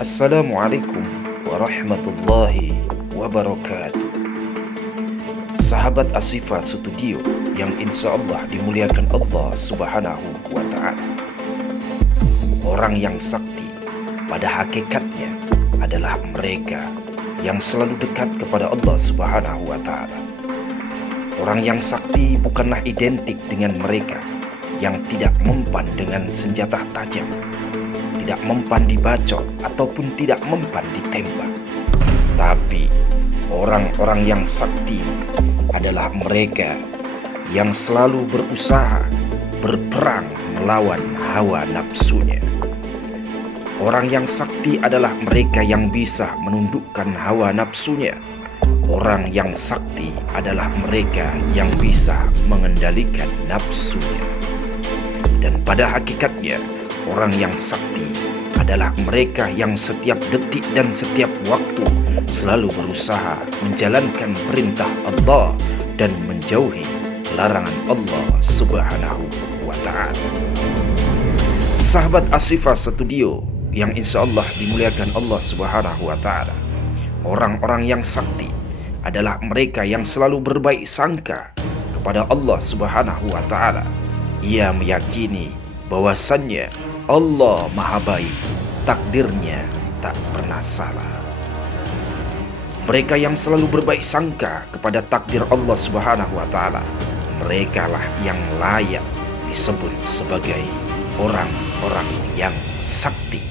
Assalamualaikum warahmatullahi wabarakatuh. Sahabat Ashifa Studio yang insya Allah dimuliakan Allah subhanahu wa ta'ala. Orang yang sakti pada hakikatnya adalah mereka yang selalu dekat kepada Allah subhanahu wa ta'ala. Orang yang sakti bukanlah identik dengan mereka yang tidak mempan dengan senjata tajam, tidak mempan dibacok ataupun tidak mempan ditembak. Tapi orang-orang yang sakti adalah mereka yang selalu berusaha berperang melawan hawa nafsunya. Orang yang sakti adalah mereka yang bisa menundukkan hawa nafsunya. Orang yang sakti adalah mereka yang bisa mengendalikan nafsunya. Dan pada hakikatnya, orang yang sakti adalah mereka yang setiap detik dan setiap waktu selalu berusaha menjalankan perintah Allah dan menjauhi larangan Allah subhanahu wa ta'ala. Sahabat Ashifa Studio yang insya Allah dimuliakan Allah subhanahu wa ta'ala. Orang-orang yang sakti adalah mereka yang selalu berbaik sangka kepada Allah subhanahu wa ta'ala. Ia meyakini bahwasannya Allah maha baik, takdirnya tak pernah salah. Mereka yang selalu berbaik sangka kepada takdir Allah subhanahu wa ta'ala, mereka lah yang layak disebut sebagai orang-orang yang sakti.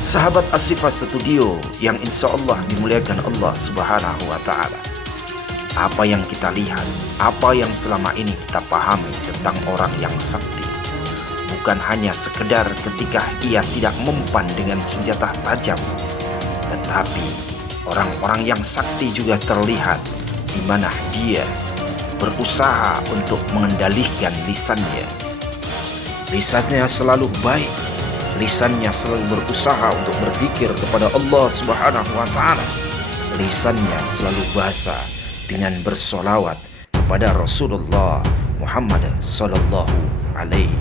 Sahabat Ashifa Studio yang insya Allah dimuliakan Allah subhanahu wa ta'ala. Apa yang kita lihat, apa yang selama ini kita pahami tentang orang yang sakti, bukan hanya sekedar ketika ia tidak mempan dengan senjata tajam, tetapi orang-orang yang sakti juga terlihat di mana dia berusaha untuk mengendalikan lisannya. Lisannya selalu baik, lisannya selalu berusaha untuk berzikir kepada Allah subhanahu wa ta'ala. Lisannya selalu basah dengan bersolawat kepada Rasulullah Muhammad sallallahu alaihi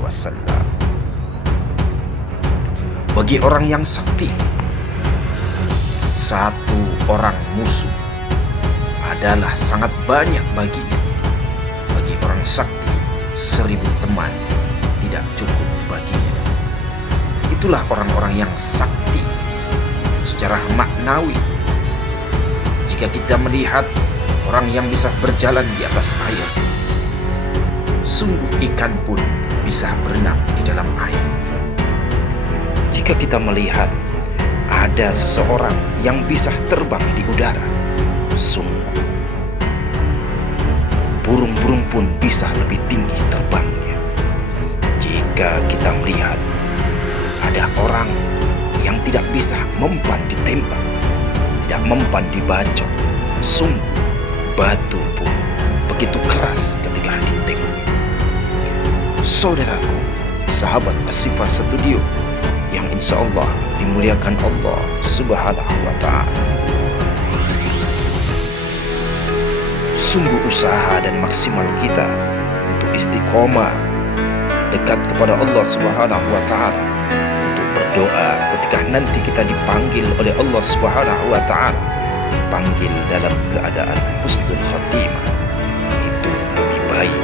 wasallam. Bagi orang yang sakti, satu orang musuh adalah sangat banyak baginya. Bagi orang sakti, 1000 teman tidak cukup baginya. Itulah orang-orang yang sakti secara maknawi. Jika kita melihat orang yang bisa berjalan di atas air, sungguh ikan pun bisa berenang di dalam air. Jika kita melihat ada seseorang yang bisa terbang di udara, sungguh burung-burung pun bisa lebih tinggi terbangnya. Jika kita melihat ada orang yang tidak bisa mempan ditembak, tidak mempan dibacok, sungguh batu pun begitu keras ketika ditembak. Saudaraku, sahabat Ashifa Studio yang insya Allah dimuliakan Allah subhanahu wa ta'ala. Sungguh usaha dan maksimal kita untuk istiqomah dekat kepada Allah subhanahu wa ta'ala, untuk berdoa ketika nanti kita dipanggil oleh Allah subhanahu wa ta'ala, dipanggil dalam keadaan husnul khatimah, itu lebih baik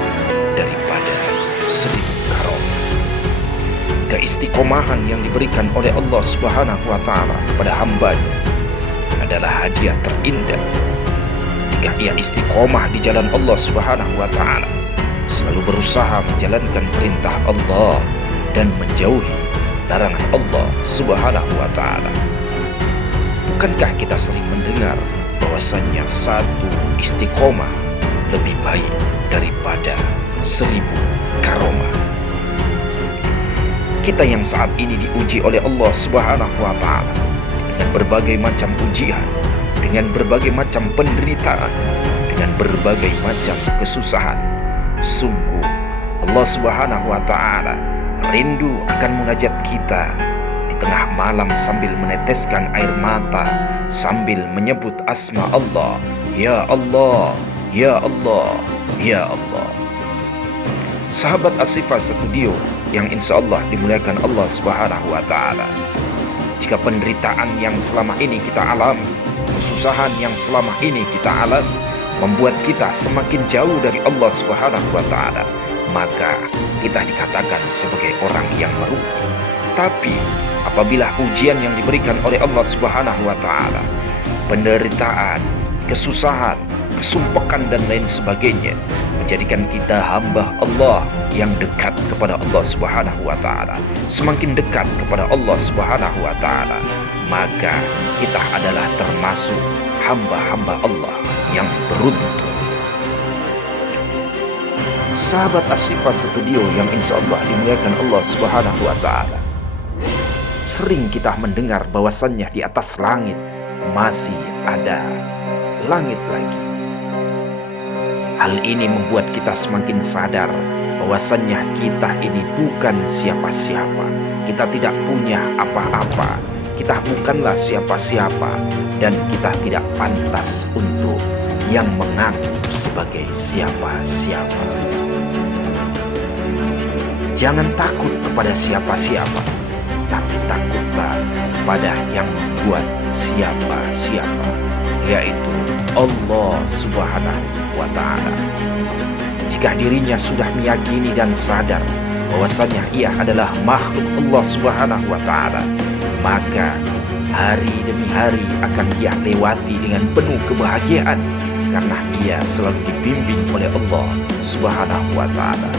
daripada 1000 karamah. Keistiqomahan yang diberikan oleh Allah subhanahu wa ta'ala kepada hambanya adalah hadiah terindah. Ketika ia istiqomah di jalan Allah subhanahu wa ta'ala, selalu berusaha menjalankan perintah Allah dan menjauhi larangan Allah subhanahu wa ta'ala. Bukankah kita sering mendengar bahwasannya satu istiqomah lebih baik daripada 1000 karomah? Kita yang saat ini diuji oleh Allah subhanahu wa ta'ala dengan berbagai macam ujian, dengan berbagai macam penderitaan, dengan berbagai macam kesusahan, sungguh Allah subhanahu wa ta'ala rindu akan munajat kita di tengah malam sambil meneteskan air mata, sambil menyebut asma Allah, ya Allah, ya Allah, ya Allah. Sahabat Ashifa Studio yang insya Allah dimuliakan Allah Subhanahu wa Ta'ala. Jika penderitaan yang selama ini kita alami, kesusahan yang selama ini kita alami membuat kita semakin jauh dari Allah Subhanahu wa Ta'ala, maka kita dikatakan sebagai orang yang merugi. Tapi apabila ujian yang diberikan oleh Allah Subhanahu wa Ta'ala, penderitaan, kesusahan, kesumpekan dan lain sebagainya menjadikan kita hamba Allah yang dekat kepada Allah Subhanahu wa Ta'ala, semakin dekat kepada Allah Subhanahu wa Ta'ala, maka kita adalah termasuk hamba-hamba Allah yang beruntung. Sahabat Ashifa Studio yang insya Allah dimuliakan Allah Subhanahu wa Ta'ala, sering kita mendengar bahwasannya di atas langit masih ada langit lagi. Hal ini membuat kita semakin sadar bahwasannya kita ini bukan siapa-siapa. Kita tidak punya apa-apa. Kita bukanlah siapa-siapa, dan kita tidak pantas untuk yang mengaku sebagai siapa-siapa. Jangan takut kepada siapa-siapa, tapi takutlah kepada yang membuat siapa-siapa, yaitu Allah Subhanahu wa Ta'ala. Jika dirinya sudah meyakini dan sadar bahwasanya ia adalah makhluk Allah Subhanahu wa Ta'ala, maka hari demi hari akan ia lewati dengan penuh kebahagiaan, karena ia selalu dibimbing oleh Allah Subhanahu wa Ta'ala.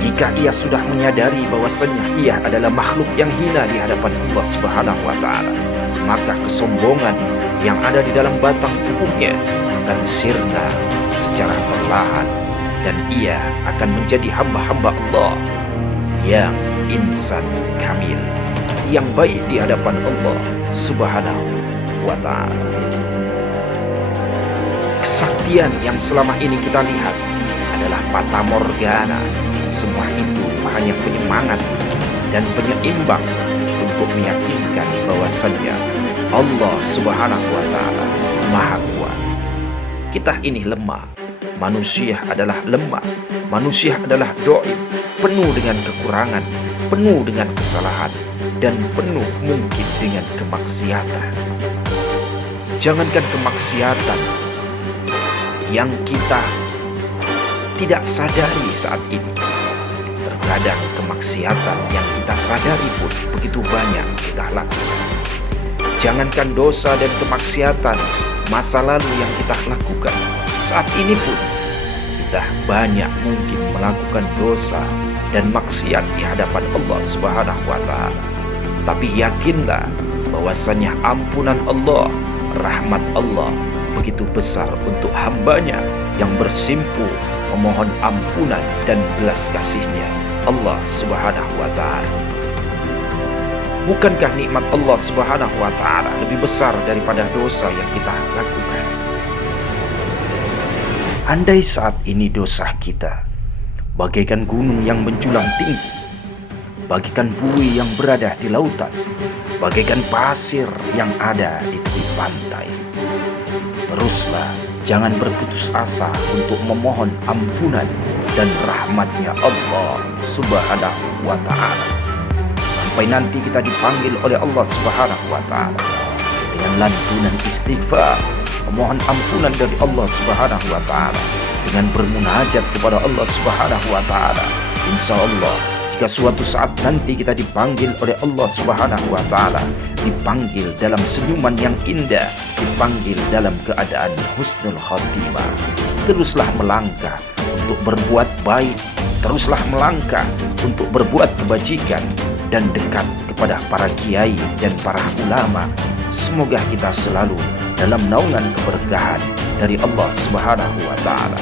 Jika ia sudah menyadari bahwasanya ia adalah makhluk yang hina di hadapan Allah Subhanahu wa Ta'ala, maka kesombongan yang ada di dalam batang tubuhnya akan sirna secara perlahan, dan ia akan menjadi hamba-hamba Allah yang insan kamil, yang baik di hadapan Allah Subhanahu wa Ta'ala. Kesaktian yang selama ini kita lihat adalah fata morgana. Semua itu hanya penyemangat dan penyeimbang untuk meyakinkan bahwasannya Allah Subhanahu wa Ta'ala Maha Kuat. Kita ini lemah. Manusia adalah lemah. Manusia adalah dhaif, penuh dengan kekurangan, penuh dengan kesalahan, dan penuh mungkin dengan kemaksiatan. Jangankan kemaksiatan yang kita tidak sadari saat ini, terkadang kemaksiatan yang kita sadari pun begitu banyak kita lakukan. Jangankan dosa dan kemaksiatan masa lalu yang kita lakukan, saat ini pun kita banyak mungkin melakukan dosa dan maksiat di hadapan Allah Subhanahu wa Ta'ala. Tapi yakinlah bahwasanya ampunan Allah, rahmat Allah begitu besar untuk hambanya yang bersimpu memohon ampunan dan belas kasihnya Allah Subhanahu wa Ta'ala. Bukankah nikmat Allah Subhanahu wa Ta'ala lebih besar daripada dosa yang kita lakukan? Andai saat ini dosa kita bagaikan gunung yang menjulang tinggi, bagaikan buih yang berada di lautan, bagaikan pasir yang ada di tepi pantai, teruslah jangan berputus asa untuk memohon ampunan dan rahmatnya Allah Subhanahu wa Ta'ala, sampai nanti kita dipanggil oleh Allah Subhanahu wa Ta'ala dengan lantunan istighfar, memohon ampunan dari Allah Subhanahu wa Ta'ala, dengan bermunajat kepada Allah Subhanahu wa Ta'ala. Insya Allah jika suatu saat nanti kita dipanggil oleh Allah Subhanahu wa Ta'ala, dipanggil dalam senyuman yang indah, dipanggil dalam keadaan husnul khatimah, teruslah melangkah untuk berbuat baik, teruslah melangkah untuk berbuat kebajikan dan dekat kepada para kiai dan para ulama. Semoga kita selalu dalam naungan keberkahan dari Allah Subhanahu wa Ta'ala.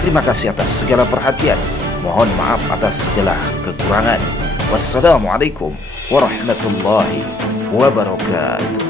Terima kasih atas segala perhatian. Mohon maaf atas segala kekurangan. Wassalamualaikum warahmatullahi wabarakatuh.